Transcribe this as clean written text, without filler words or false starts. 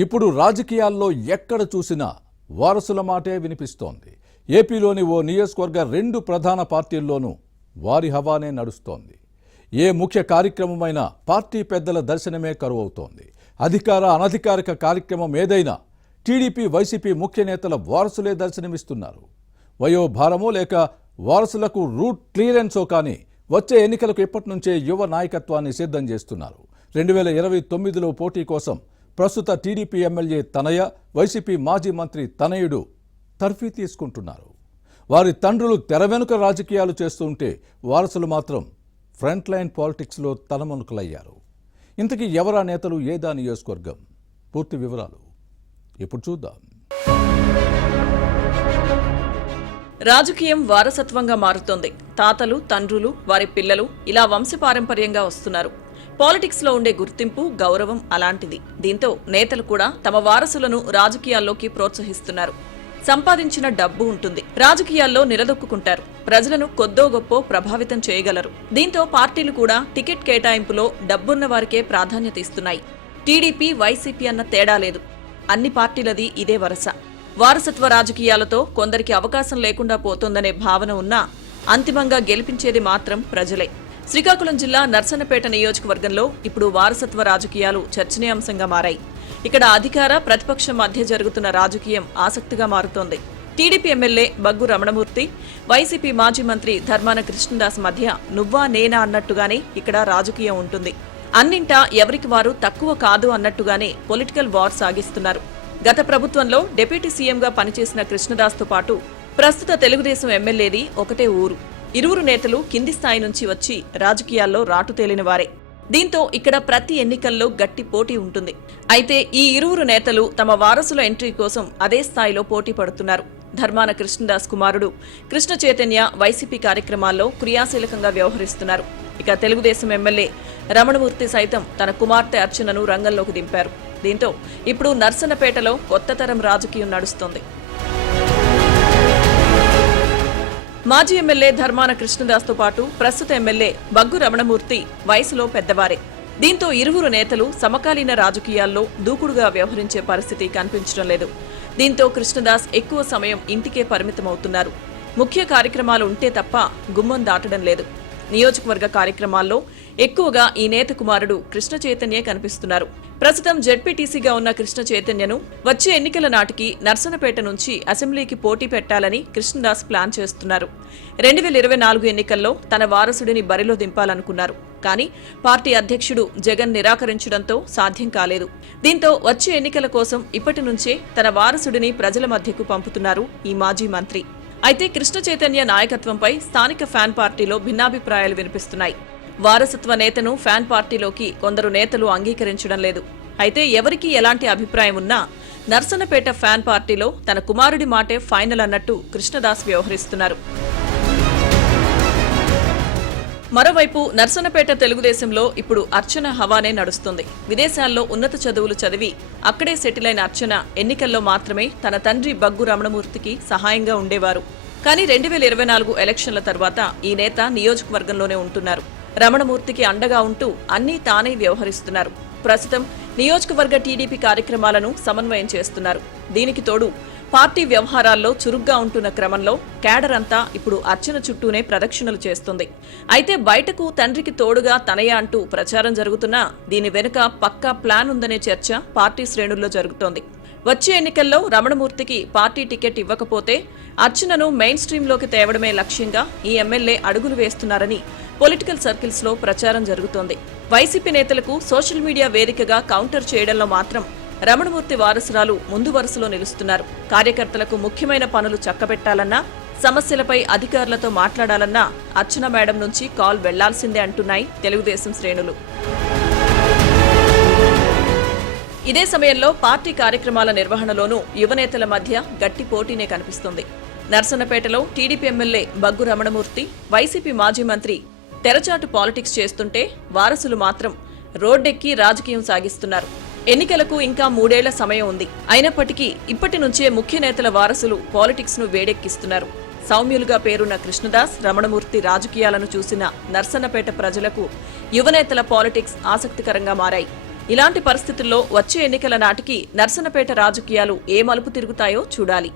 ఇప్పుడు రాజకీయాల్లో ఎక్కడ చూసినా వారసుల మాటే వినిపిస్తోంది. ఏపీలోని ఓ నియోజకవర్గ రెండు ప్రధాన పార్టీల్లోనూ వారి హవానే నడుస్తోంది. ఏ ముఖ్య కార్యక్రమమైనా పార్టీ పెద్దల దర్శనమే కరువవుతోంది. అధికార అనధికారిక కార్యక్రమం ఏదైనా టీడీపీ వైసీపీ ముఖ్య నేతల వారసులే దర్శనమిస్తున్నారు. వయోభారమో లేక వారసులకు రూట్ క్లియరెన్సో కానీ వచ్చే ఎన్నికలకు ఇప్పటి నుంచే యువ నాయకత్వాన్ని సిద్ధం చేస్తున్నారు. 2029లో పోటీ కోసం ప్రస్తుత టీడీపీ ఎమ్మెల్యే తనయ, వైసీపీ మాజీ మంత్రి తనయుడు తర్ఫీ తీసుకుంటున్నారు. వారి తండ్రులు తెర వెనుక రాజకీయాలు చేస్తుంటే వారసులు మాత్రం ఫ్రంట్ లైన్ పాలిటిక్స్లో తలమునకలయ్యారు. ఇంతకీ ఎవరా నేతలు, ఏదా నియోజకవర్గం? పూర్తి వివరాలు ఇప్పుడు చూద్దాం. రాజకీయం వారసత్వంగా మారుతోంది. తాతలు, తండ్రులు, వారి పిల్లలు ఇలా వంశపారంపర్యంగా వస్తున్నారు. పాలిటిక్స్ లో ఉండే గుర్తింపు, గౌరవం అలాంటిది. దీంతో నేతలు కూడా తమ వారసులను రాజకీయాల్లోకి ప్రోత్సహిస్తున్నారు. సంపాదించిన డబ్బు ఉంటుంది, రాజకీయాల్లో నిలదొక్కుంటారు, ప్రజలను కొద్దో గొప్పో ప్రభావితం చేయగలరు. దీంతో పార్టీలు కూడా టికెట్ కేటాయింపులో డబ్బున్న వారికే ప్రాధాన్యత ఇస్తున్నాయి. టీడీపీ, వైసీపీ అన్న తేడా లేదు, అన్ని పార్టీలది ఇదే వరస. వారసత్వ రాజకీయాలతో కొందరికి అవకాశం లేకుండా పోతోందనే భావన ఉన్నా అంతిమంగా గెలిపించేది మాత్రం ప్రజలే. శ్రీకాకుళం జిల్లా నర్సన్నపేట నియోజకవర్గంలో ఇప్పుడు వారసత్వ రాజకీయాలు చర్చనీయాంశంగా మారాయి. ఇక్కడ అధికార ప్రతిపక్షం మధ్య జరుగుతున్న రాజకీయం ఆసక్తిగా మారుతోంది. టీడీపీ ఎమ్మెల్యే బగ్గు రమణమూర్తి, వైసీపీ మాజీ మంత్రి ధర్మాన కృష్ణదాస్ మధ్య నువ్వా నేనా అన్నట్టుగానే ఇక్కడ రాజకీయం ఉంటుంది. అన్నింటా ఎవరికి వారు తక్కువ కాదు అన్నట్టుగానే పొలిటికల్ వార్ సాగిస్తున్నారు. గత ప్రభుత్వంలో డిప్యూటీ సీఎంగా పనిచేసిన కృష్ణదాస్తో పాటు ప్రస్తుత తెలుగుదేశం ఎమ్మెల్యేది ఒకటే ఊరు. ఇరువురు నేతలు కింది స్థాయి నుంచి వచ్చి రాజకీయాల్లో రాటు తేలిన వారే. దీంతో ఇక్కడ ప్రతి ఎన్నికల్లో గట్టి పోటీ ఉంటుంది. అయితే ఈ ఇరువురు నేతలు తమ వారసుల ఎంట్రీ కోసం అదే స్థాయిలో పోటీ పడుతున్నారు. ధర్మాన కృష్ణదాస్ కుమారుడు కృష్ణ చైతన్య వైసీపీ కార్యక్రమాల్లో క్రియాశీలకంగా వ్యవహరిస్తున్నారు. ఇక తెలుగుదేశం ఎమ్మెల్యే రమణమూర్తి సైతం తన కుమార్తె అర్చనను రంగంలోకి దింపారు. దీంతో ఇప్పుడు నర్సన్నపేటలో కొత్త తరం రాజకీయం నడుస్తోంది. మాజీ ఎమ్మెల్యే ధర్మాన కృష్ణదాస్తో పాటు ప్రస్తుత ఎమ్మెల్యే బగ్గు రమణమూర్తి వయసులో పెద్దవారే. దీంతో ఇరువురు నేతలు సమకాలీన రాజకీయాల్లో దూకుడుగా వ్యవహరించే పరిస్థితి కనిపించడం లేదు. దీంతో కృష్ణదాస్ ఎక్కువ సమయం ఇంటికే పరిమితమవుతున్నారు. ముఖ్య కార్యక్రమాలు ఉంటే తప్ప గుమ్మం దాటడం లేదు. నియోజకవర్గ కార్యక్రమాల్లో ఎక్కువగా ఈ నేత కుమారుడు కృష్ణ చైతన్యే కనిపిస్తున్నారు. ప్రస్తుతం జెడ్పీటీసీగా ఉన్న కృష్ణ చైతన్యను వచ్చే ఎన్నికల నాటికి నర్సన్నపేట నుంచి అసెంబ్లీకి పోటీ పెట్టాలని కృష్ణదాస్ ప్లాన్ చేస్తున్నారు. 2024 ఎన్నికల్లో తన వారసుడిని బరిలో దింపాలనుకున్నారు. కానీ పార్టీ అధ్యక్షుడు జగన్ నిరాకరించడంతో సాధ్యం కాలేదు. దీంతో వచ్చే ఎన్నికల కోసం ఇప్పటి నుంచే తన వారసుడిని ప్రజల మధ్యకు పంపుతున్నారు ఈ మాజీ మంత్రి. అయితే కృష్ణ చైతన్య నాయకత్వంపై స్థానిక ఫ్యాన్ పార్టీలో భిన్నాభిప్రాయాలు వినిపిస్తున్నాయి. వారసత్వ నేతను ఫ్యాన్ పార్టీలోకి కొందరు నేతలు అంగీకరించడం లేదు. అయితే ఎవరికి ఎలాంటి అభిప్రాయం ఉన్నా నర్సన్నపేట ఫ్యాన్ పార్టీలో తన కుమారుడి మాటే ఫైనల్ అన్నట్టు కృష్ణదాస్ వ్యవహరిస్తున్నారు. మరోవైపు నర్సన్నపేట తెలుగుదేశంలో ఇప్పుడు అర్చన హవానే నడుస్తుంది. విదేశాల్లో ఉన్నత చదువులు చదివి అక్కడే సెటిల్ అయిన అర్చన ఎన్నికల్లో మాత్రమే తన తండ్రి బగ్గు రమణమూర్తికి సహాయంగా ఉండేవారు. కానీ 2024 ఎలక్షన్ల తర్వాత ఈ నేత నియోజకవర్గంలోనే ఉంటున్నారు. రమణమూర్తికి అండగా ఉంటూ అన్నీ తానే వ్యవహరిస్తున్నారు. ప్రస్తుతం నియోజకవర్గ టీడీపీ కార్యక్రమాలను సమన్వయం చేస్తున్నారు. దీనికి తోడు పార్టీ వ్యవహారాల్లో చురుగ్గా ఉంటున్న క్రమంలో క్యాడర్ అంతా ఇప్పుడు అర్చన చుట్టూనే ప్రదక్షిణలు చేస్తుంది. అయితే బయటకు తండ్రికి తోడుగా తనయ అంటూ ప్రచారం జరుగుతున్నా దీని వెనుక పక్కా ప్లాన్ ఉందనే చర్చ పార్టీ శ్రేణుల్లో జరుగుతోంది. వచ్చే ఎన్నికల్లో రమణమూర్తికి పార్టీ టికెట్ ఇవ్వకపోతే అర్చనను మెయిన్ స్ట్రీమ్లోకి తేవడమే లక్ష్యంగా ఈ ఎమ్మెల్యే అడుగులు వేస్తున్నారని పొలిటికల్ సర్కిల్స్ లో ప్రచారం జరుగుతోంది. వైసీపీ నేతలకు సోషల్ మీడియా వేదికగా కౌంటర్ చేయడంలో మాత్రం రమణమూర్తి వారసురాలు ముందు వరుసలో నిలుస్తున్నారు. కార్యకర్తలకు ముఖ్యమైన పనులు చక్కబెట్టాలన్నా, సమస్యలపై అధికారులతో మాట్లాడాలన్నా అర్చన మేడం నుంచి కాల్ వెళ్లాల్సిందే అంటున్నాయి తెలుగుదేశం శ్రేణులు. ఇదే సమయంలో పార్టీ కార్యక్రమాల నిర్వహణలోనూ యువనేతల మధ్య గట్టి పోటీనే కనిపిస్తుంది. నర్సన్నపేటలో టీడీపీ ఎమ్మెల్యే బగ్గు రమణమూర్తి, వైసీపీ మాజీ మంత్రి తెరచాటు పాలిటిక్స్ చేస్తుంటే వారసులు మాత్రం రోడ్డెక్కి రాజకీయం సాగిస్తున్నారు. ఎన్నికలకు ఇంకా 3 ఏళ్ల సమయం ఉంది. అయినప్పటికీ ఇప్పటి నుంచే ముఖ్య నేతల వారసులు పాలిటిక్స్ ను వేడెక్కిస్తున్నారు. సౌమ్యులుగా పేరున్న కృష్ణదాస్, రమణమూర్తి రాజకీయాలను చూసిన నర్సన్నపేట ప్రజలకు యువనేతల పాలిటిక్స్ ఆసక్తికరంగా మారాయి. ఇలాంటి పరిస్థితుల్లో వచ్చే ఎన్నికల నాటికి నర్సన్నపేట రాజకీయాలు ఏ మలుపు తిరుగుతాయో చూడాలి.